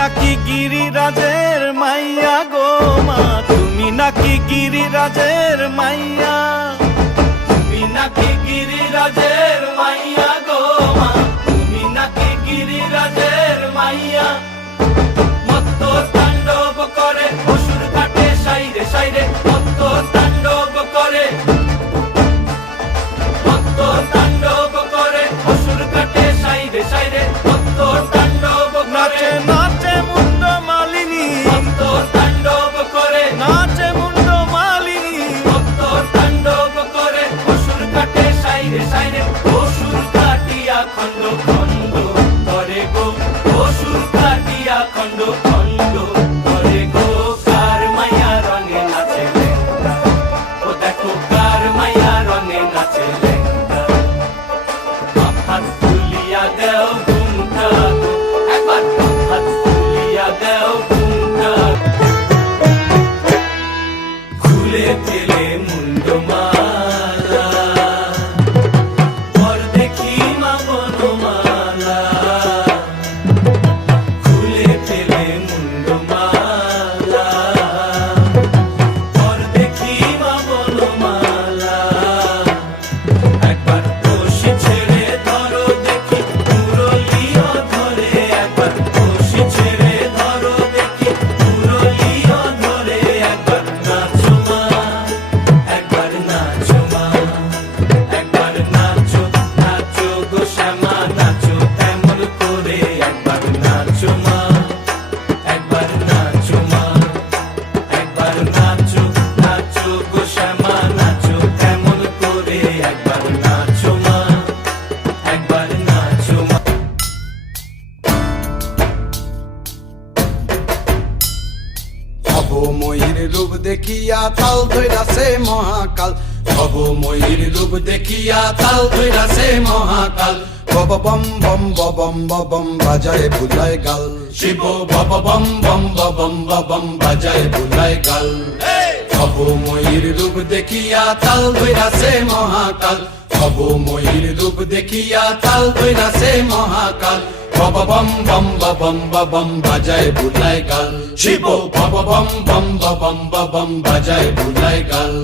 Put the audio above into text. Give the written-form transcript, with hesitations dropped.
নাকি গিরিরাজের মাইয়া গো মা, তুমি নাকি গিরিরাজের মাইয়া, তুমি নাকি গিরিরাজের মাইয়া গো মা, তুমি নাকি গিরিরাজের মাইয়া। মত্ত তাণ্ডব করে অসুর কাটে সাইরে সাইরে, মত্ত তাণ্ডব করে, মত্ত তাণ্ডব করে অসুর কাটে সাইরে সাইরে, মত্ত তাণ্ডব নাচে নাচে মুন্ড মালিনী, মত্ত তাণ্ডব করে নাচে মুন্ড মালিনী, মত্ত তাণ্ডব করে অসুর কাটে সাইরে সাইরে, অসুর কাটিয়া খণ্ড খণ্ড করে গো, অসুর কাটিয়া খণ্ড খণ্ড করে গো। কার মায়া রঙে নাচে লেঙ্গা, ও দেখো কার মায়া রঙে নাচে লেঙ্গা। হাত তুলিয়া দেও ঘুমটা গো, একবার হাত তুলিয়া দেও ঘুমটা, খুলে ফেলে মুন্ড মালা, পর দেখি মা বনমালা, খুলে ফেলে মুন্ড মালা, পর দেখি মা বনমালা। একবার বসি ছেড়ে ধরো দেখি মুরলিও ধরে, একবার বসি ছেড়ে ধরো দেখি মুরলিও ধরে, একবার নাচো মা, একবার নাচো মা, একবার নাচো নাচো গো শ্যামা নাচো এমন করে, একবার নাচো মা, একবার নাচো মা, একবার নাচো নাচো গো শ্যামা নাচো এমন করে, একবার নাচো মা, একবার নাচো মা। ভবময়ীর রূপ দেখিয়া তাল ধৈরাছে মহাকাল, ভবময়ীর রূপ দেখিয়া তাল ধৈরাছে মহাকাল। বব বম বম বম বম বাজায় বুলায় গাল, শিব বব বম বম বম বম বাজায় বুলায় গাল। ভবময়ীর রূপ দেখিয়া তাল ধৈরাছে মহাকাল, ভবময়ীর রূপ দেখিয়া তাল ধৈরাছে মহাকাল। বব বম বম বম বাজায় বুলায় গাল, শিব বব বম বম বম বাজায় বুলায় গাল।